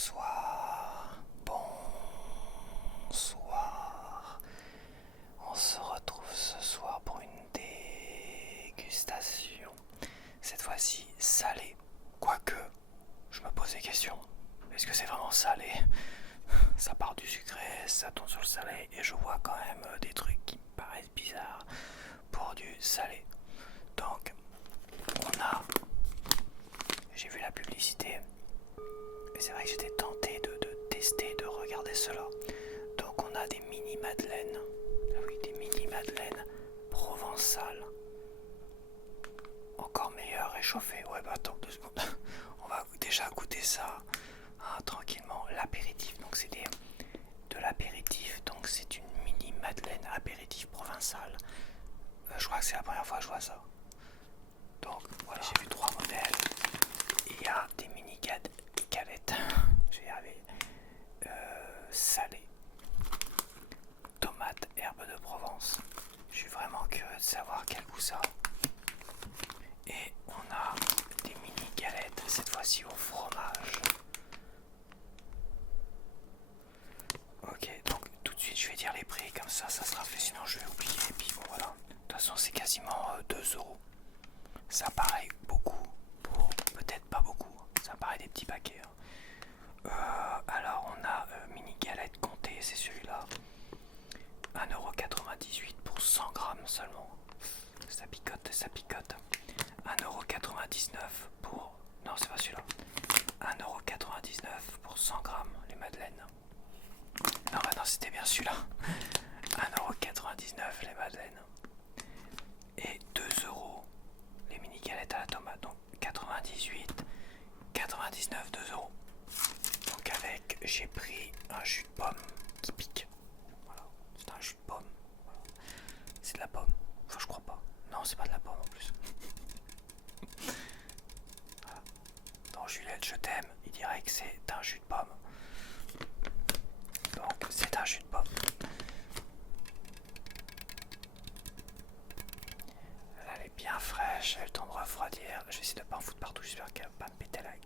Bonsoir, bonsoir. On se retrouve ce soir pour une dégustation. Cette fois-ci salée. Quoique, je me pose des questions. Est-ce que c'est vraiment salé? Ça part du sucré, ça tombe sur le salé et je vois quand même des trucs qui me paraissent bizarres pour du salé. Donc, j'ai vu la publicité. Et c'est vrai que j'étais tenté de tester, de regarder cela. Donc on a des mini madeleines. Ah oui, des mini madeleines provençales. Encore meilleur réchauffé. Ouais bah attends 2 secondes. On va déjà goûter ça tranquillement. L'apéritif. Donc c'est de l'apéritif. Donc c'est une mini madeleine apéritif provençale. Je crois que c'est la première fois que je vois ça. Donc voilà, j'ai vu 3 modèles. Il y a des mini galettes, je vais y arriver, salées, tomates, herbes de Provence. Je suis vraiment curieux de savoir quel goût ça a. Et on a des mini galettes, cette fois-ci au fromage. Ok, donc tout de suite je vais dire les prix, comme ça sera fait, sinon je vais oublier. Et puis bon voilà, de toute façon c'est quasiment 2 euros. Ça paraît beaucoup pour peut-être pas beaucoup. Ça paraît des petits paquets. Alors on a mini galette comté, c'est celui-là. 1,98€ pour 100 grammes seulement. Ça picote, ça picote. 1,99€ pour... Non, c'est pas celui-là. 1,99€ pour 100 grammes, les madeleines. Non, bah non, c'était bien celui-là. 1,99€ les madeleines. Et 2€ les mini galettes à la tomate. Donc 98, 99, 2€. Donc avec, j'ai pris un jus de pomme qui pique. Voilà, c'est un jus de pomme. Voilà. C'est de la pomme. Enfin, je crois pas. Non, c'est pas de la pomme en plus. Voilà. Dans Juliette, je t'aime, il dirait que c'est un jus de pomme. Donc c'est un jus de pomme. Elle est bien fraîche, elle tombe refroidir. Je vais essayer de pas en foutre partout, j'espère qu'elle va pas me péter la gueule.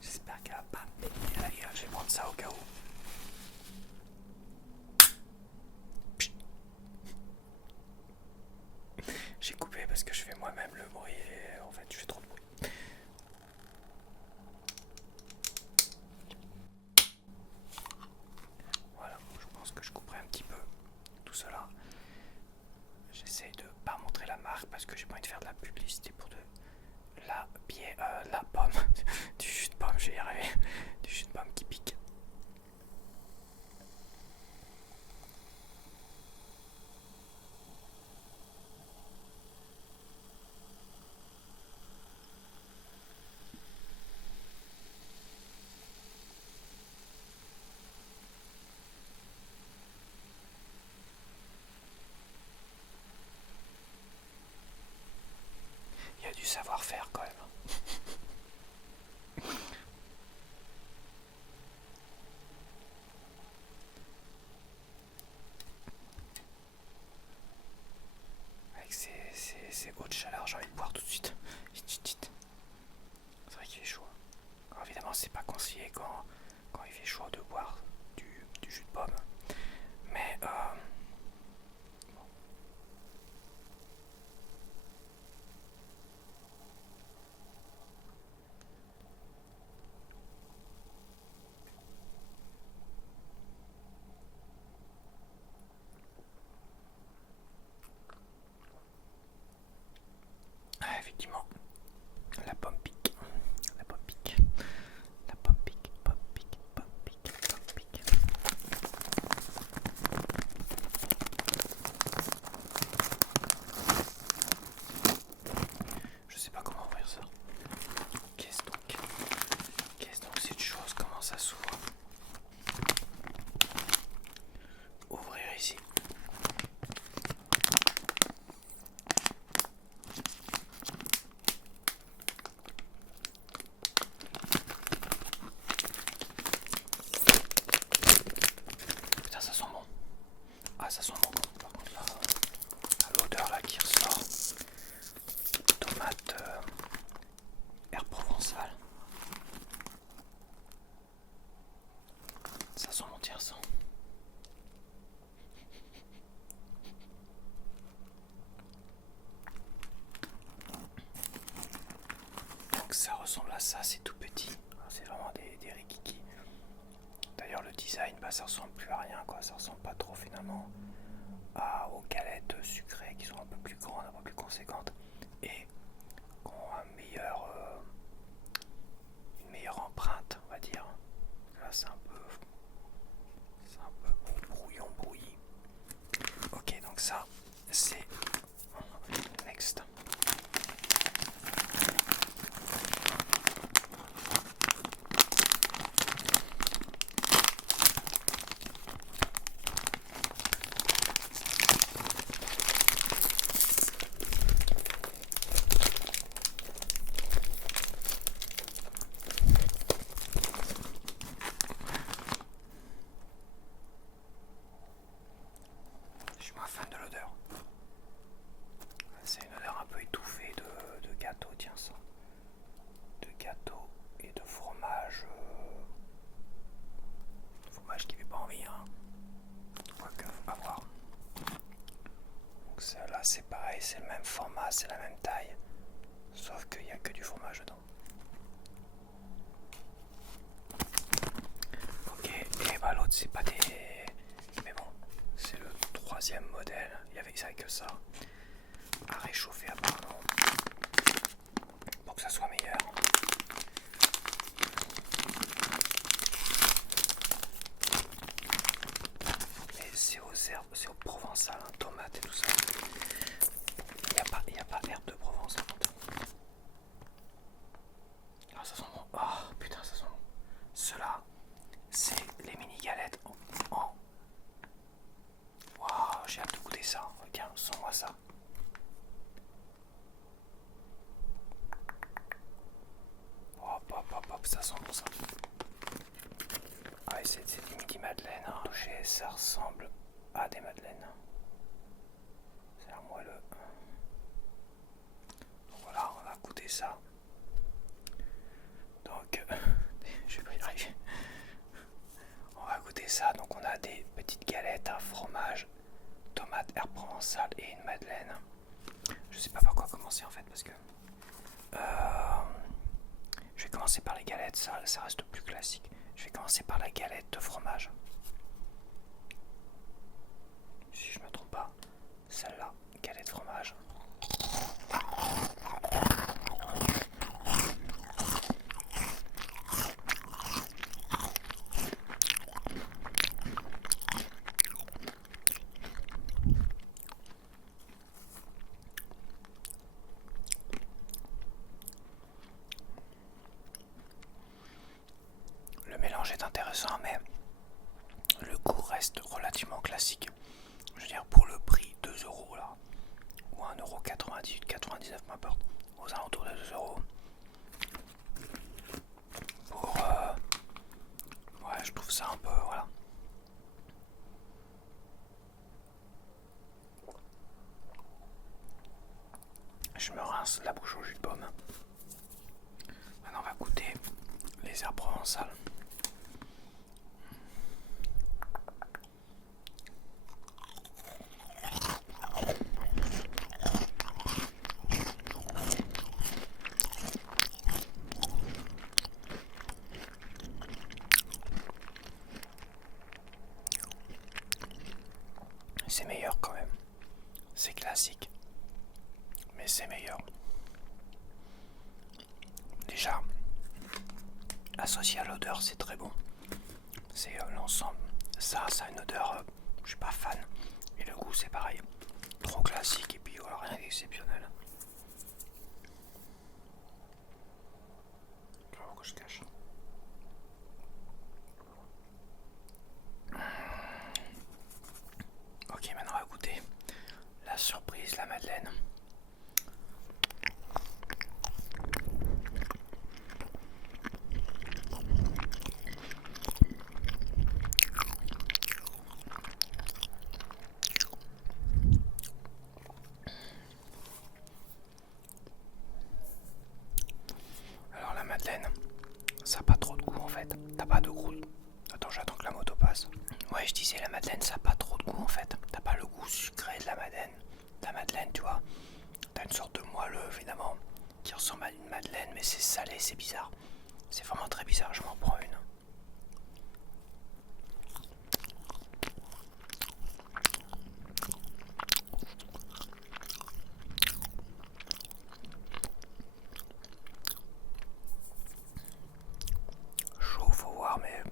J'espère qu'elle va pas me péter la gueule. Je vais prendre ça au cas où. J'ai coupé parce que je fais moi-même le bruit et en fait je fais trop de bruit. Voilà, je pense que je couperai un petit peu tout cela. J'essaie de pas montrer la marque parce que j'ai pas envie de faire de la publicité pour la pomme. Du jus de pomme, je vais y arriver. Du jus de pomme qui pique. Il y a du savoir-faire quand même. Avec ces hautes chaleurs, j'ai envie de boire tout de suite. C'est vrai qu'il fait chaud. Alors évidemment, c'est pas conseillé quand il fait chaud de boire du jus de pomme. Mais bon. Ah, effectivement, la pomme pique. La pomme pique. La pomme pique, pomme pique, pomme pique, pomme pique. Je sais pas comment ouvrir ça. Qu'est-ce donc cette chose? Comment ça s'ouvre? Ouvrir ici. Donc ça ressemble à ça, c'est tout petit. C'est vraiment des rikiki. D'ailleurs le design, bah, ça ressemble plus à rien quoi. Ça ressemble pas trop finalement aux galettes sucrées qui sont un peu plus grandes, un peu plus conséquentes et qui ont une meilleure empreinte, on va dire. Là c'est un peu brouillon brouilli. Ok, donc ça c'est next. Je suis moins fan de l'odeur. C'est une odeur un peu étouffée de gâteau, tiens ça. De gâteau et de fromage. Fromage qui fait pas envie, hein. Quoique, faut pas voir. Donc celle-là c'est pareil, c'est le même format, c'est la même taille. Sauf qu'il n'y a que du fromage dedans. Ok, et bah l'autre c'est pas des... Mais bon, c'est le troisième modèle. Il y avait que ça à réchauffer apparemment. Pour que ça soit meilleur. Et c'est aux herbes, c'est au provençal, hein, tomates et tout ça. Il n'y a pas herbe de Provence en fait. Ah, ça sent bon. Oh putain, ça sent bon. Ceux-là, c'est les mini galettes en... Waouh, j'ai hâte de goûter ça. Tiens, sens-moi ça. Hop, hop, hop, hop, ça sent bon ça. Ah, c'est des mini madeleines. Hein. Touché, ça ressemble à des madeleines. C'est un moelleux. Donc voilà, on va goûter ça. Donc, je vais pas y arriver. On va goûter ça. Donc, on a des petites galettes, un fromage, tomate, herbe provençale et une madeleine. Je sais pas par quoi commencer en fait parce que je vais commencer par les galettes, ça reste plus classique. Je vais commencer par la galette de fromage. Si je me trompe pas, celle-là, galette de fromage. Le mélange est intéressant, mais le goût reste relativement classique. Je veux dire, pour le prix 2 € là, ou 1,98 €, 99, peu importe, aux alentours de 2 €. Pour. Ouais, je trouve ça un peu. Voilà. Je me rince la bouche au jus de pomme. Maintenant, on va goûter les herbes provençales. C'est meilleur quand même. C'est classique. Mais c'est meilleur. Déjà, associé à l'odeur, c'est très bon. C'est l'ensemble. Ça a une odeur, je suis pas fan. Et le goût, c'est pareil. Trop classique et puis voilà, rien d'exceptionnel. Je vais voir que je cache. Ok, maintenant on va goûter la surprise, la madeleine. ressemble à une madeleine, mais c'est salé, c'est bizarre. C'est vraiment très bizarre, je m'en prends une. Chaud, faut voir, mais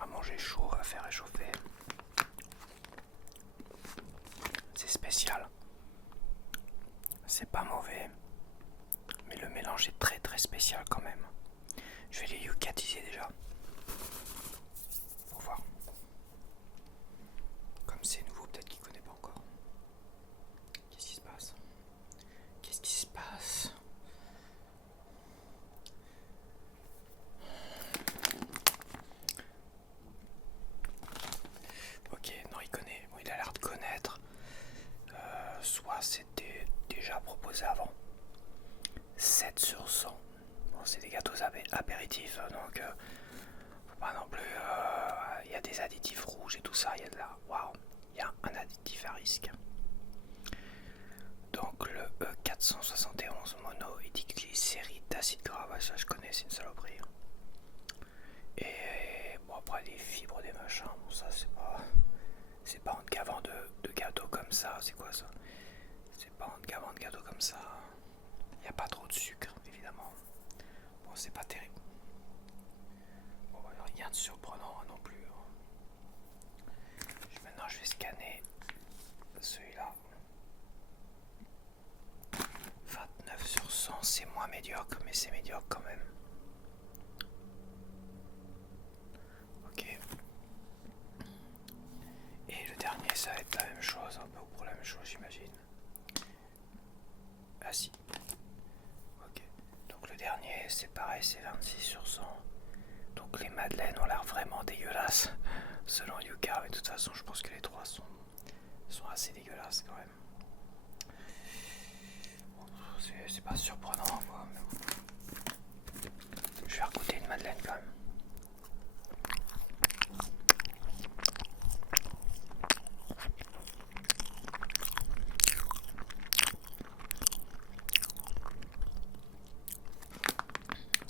à manger chaud, à faire réchauffer. C'est spécial. C'est pas mauvais, mais le mélange est très très spécial quand même. Je vais les yucatiser déjà. Pour voir. Comme c'est nouveau, peut-être qu'il connaît pas encore. Qu'est-ce qui se passe? Qu'est-ce qui se passe? Ok, non, il connaît. Bon, il a l'air de connaître. Soit c'était déjà proposé avant. 7 sur 100. Bon, c'est des gâteaux apéritifs, donc faut pas non plus. Il y a des additifs rouges et tout ça. Il y a de la. Waouh! Il y a un additif à risque. Donc le E471 monoéthylglycéride d'acide gras, ouais, ça je connais, c'est une saloperie. Et bon, après les fibres des machins, bon, ça c'est pas. C'est pas en te gavant de gâteaux comme ça, c'est quoi ça? C'est pas en te gavant de gâteaux comme ça. Il n'y a pas trop de sucre, évidemment. Bon, c'est pas terrible. Bon, rien de surprenant non plus. Maintenant, je vais scanner celui-là. 29 sur 100, c'est moins médiocre, mais c'est médiocre quand même. Ok. Et le dernier, ça va être la même chose, un peu pour la même chose, j'imagine. Ah si. Ok. Donc le dernier, c'est pareil, c'est 26 sur 100. Donc les madeleines ont l'air vraiment dégueulasses, selon Yuka, mais de toute façon, je pense que les trois sont assez dégueulasses quand même. Bon, c'est pas surprenant, quoi. Mais bon. Je vais goûter une madeleine quand même.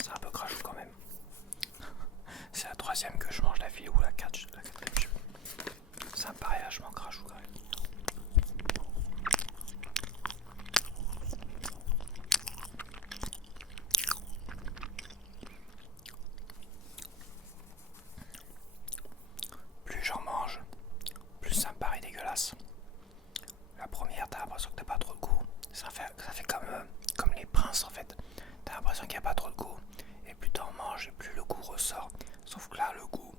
C'est un peu crachou quand même. C'est la troisième que je mange la fille ou la quatrième. Ça me paraît vachement crachou quand même. Plus j'en mange, plus ça me paraît dégueulasse. La première, t'as l'impression que t'as pas trop de goût. Ça fait comme les princes en fait. T'as l'impression qu'il n'y a pas trop de goût. Et plus t'en manges, et plus le goût ressort. Sauf que là, le goût,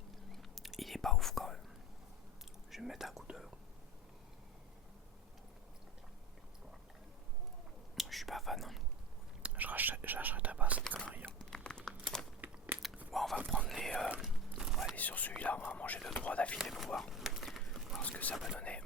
il est pas ouf quand même. Je vais me mettre un coup de. Je suis pas fan. J'achèterai pas cette connerie. Bon, on va prendre les. On va aller sur celui-là. On va manger 2-3 d'affilée pour voir ce que ça peut donner.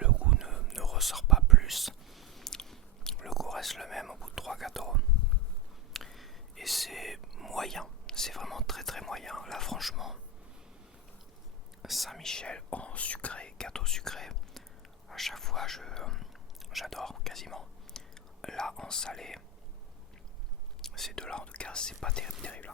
Le goût ne ressort pas plus. Le goût reste le même au bout de 3 gâteaux. Et c'est moyen. C'est vraiment très très moyen. Là franchement, Saint-Michel en sucré, gâteau sucré, à chaque fois j'adore quasiment. Là en salé, ces deux là en tout cas c'est pas terrible.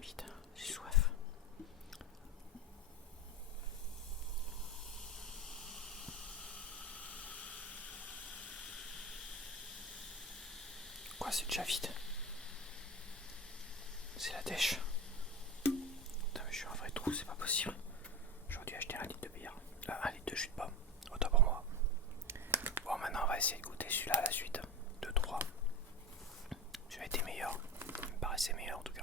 Vite, j'ai soif. c'est déjà vide. C'est la dèche. Putain, mais je suis un vrai trou, c'est pas possible. J'aurais dû acheter un litre de bière. 1 litre de jus de pomme. Autant pour moi. Bon, maintenant on va essayer de goûter celui-là à la suite. 2-3. Celui-là était meilleur. Il me paraissait meilleur en tout cas.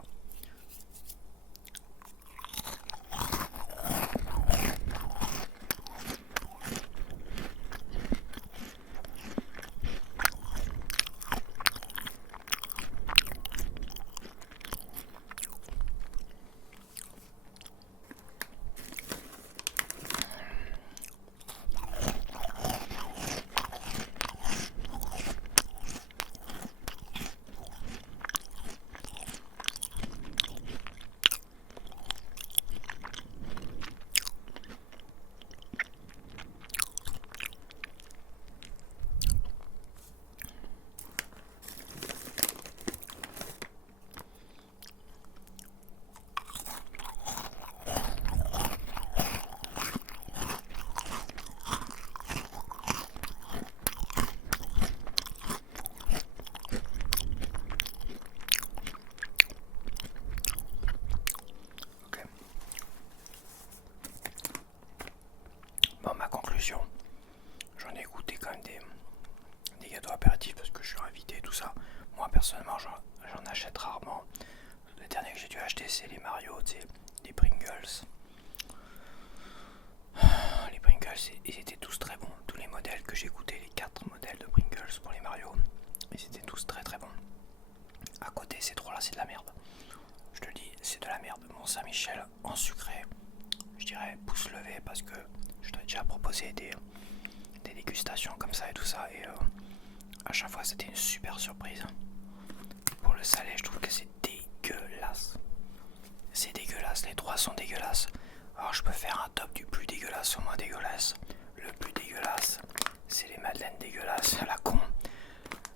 Bon, ma conclusion, j'en ai goûté quand même des gâteaux apéritifs parce que je suis invité et tout ça. Moi personnellement, j'en achète rarement. Le dernier que j'ai dû acheter, c'est les Mario, des Pringles. Les Pringles, ils étaient tous très bons. Tous les modèles que j'ai goûté, les 4 modèles de Pringles pour les Mario, ils étaient tous très très bons. À côté, ces trois là, c'est de la merde. Je te le dis, c'est de la merde. Mon Saint-Michel en sucré, je dirais pouce levé parce que je t'ai déjà proposé des dégustations comme ça et tout ça, et à chaque fois c'était une super surprise. Pour le salé, je trouve que c'est dégueulasse. C'est dégueulasse, les trois sont dégueulasses. Alors je peux faire un top du plus dégueulasse au moins dégueulasse. Le plus dégueulasse, c'est les madeleines dégueulasses à la con.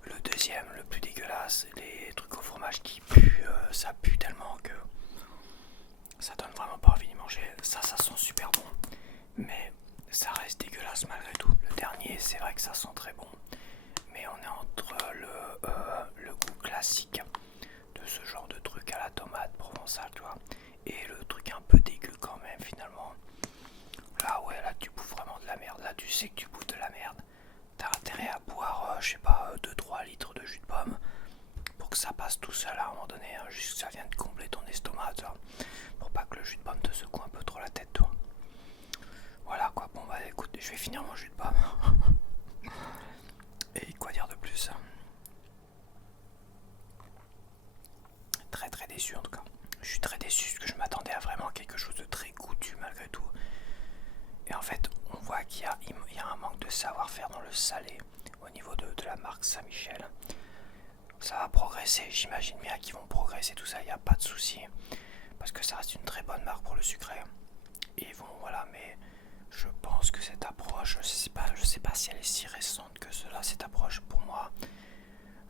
Le deuxième, le plus dégueulasse, les trucs au fromage qui puent, ça pue tellement que ça donne vraiment pas envie d'y manger. Ça sent super bon, mais ça reste dégueulasse malgré tout. Le dernier, c'est vrai que ça sent très bon, mais on est entre le goût classique de ce genre de truc à la tomate provençale, tu vois, et le truc un peu dégueu quand même finalement. Là, ouais, là tu bouffes vraiment de la merde. Là, tu sais que tu bouffes de la merde. T'as intérêt à boire, je sais pas, 2-3 litres de jus de pomme pour que ça passe tout seul à un moment donné, hein, juste que ça vienne combler ton estomac, tu vois, pour pas que le jus de pomme te secoue un peu trop la tête, toi. Voilà quoi, bon bah écoute, je vais finir mon jus de pomme. Et quoi dire de plus? Très très déçu en tout cas. Je suis très déçu parce que je m'attendais à vraiment quelque chose de très goûtu malgré tout. Et en fait, on voit qu'il y a un manque de savoir-faire dans le salé au niveau de la marque Saint-Michel. Ça va progresser, j'imagine bien qu'ils vont progresser tout ça, il n'y a pas de souci. Parce que ça reste une très bonne marque pour le sucré. Et bon voilà, mais je pense que cette approche, je sais pas si elle est si récente que cela, cette approche pour moi.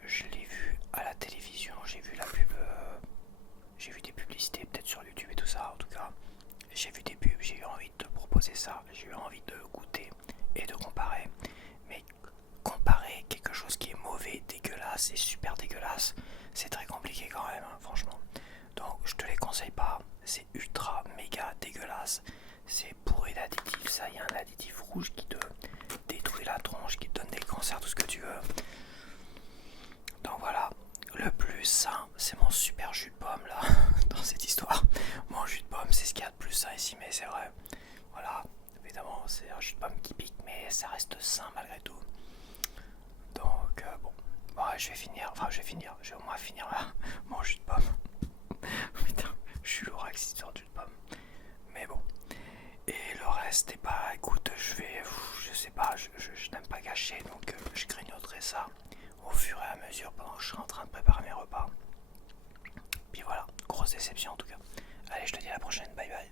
Je l'ai vue à la télévision, j'ai vu la pub, j'ai vu des publicités peut-être sur YouTube et tout ça. En tout cas, j'ai vu des pubs, j'ai eu envie de te proposer ça, j'ai eu envie de goûter et de comparer. Mais comparer quelque chose qui est mauvais, dégueulasse et super dégueulasse, c'est très compliqué quand même, hein, franchement. Donc je te les conseille pas, c'est ultra méga dégueulasse. C'est bourré d'additifs, ça, il y a un additif rouge qui te détruit la tronche, qui te donne des cancers, tout ce que tu veux. Donc voilà, le plus sain, c'est mon super jus de pomme là, dans cette histoire. Mon jus de pomme, c'est ce qu'il y a de plus sain ici, mais c'est vrai. Voilà, évidemment, c'est un jus de pomme qui pique, mais ça reste sain malgré tout. Donc bon, ouais, je vais au moins finir là, mon jus de pomme. Putain, je suis lourd avec cette histoire de jus de pomme. Mais bon. Et le reste, et bah écoute, je sais pas, je n'aime pas gâcher, donc je grignoterai ça au fur et à mesure pendant que je serai en train de préparer mes repas. Puis voilà, grosse déception en tout cas. Allez, je te dis à la prochaine, bye bye.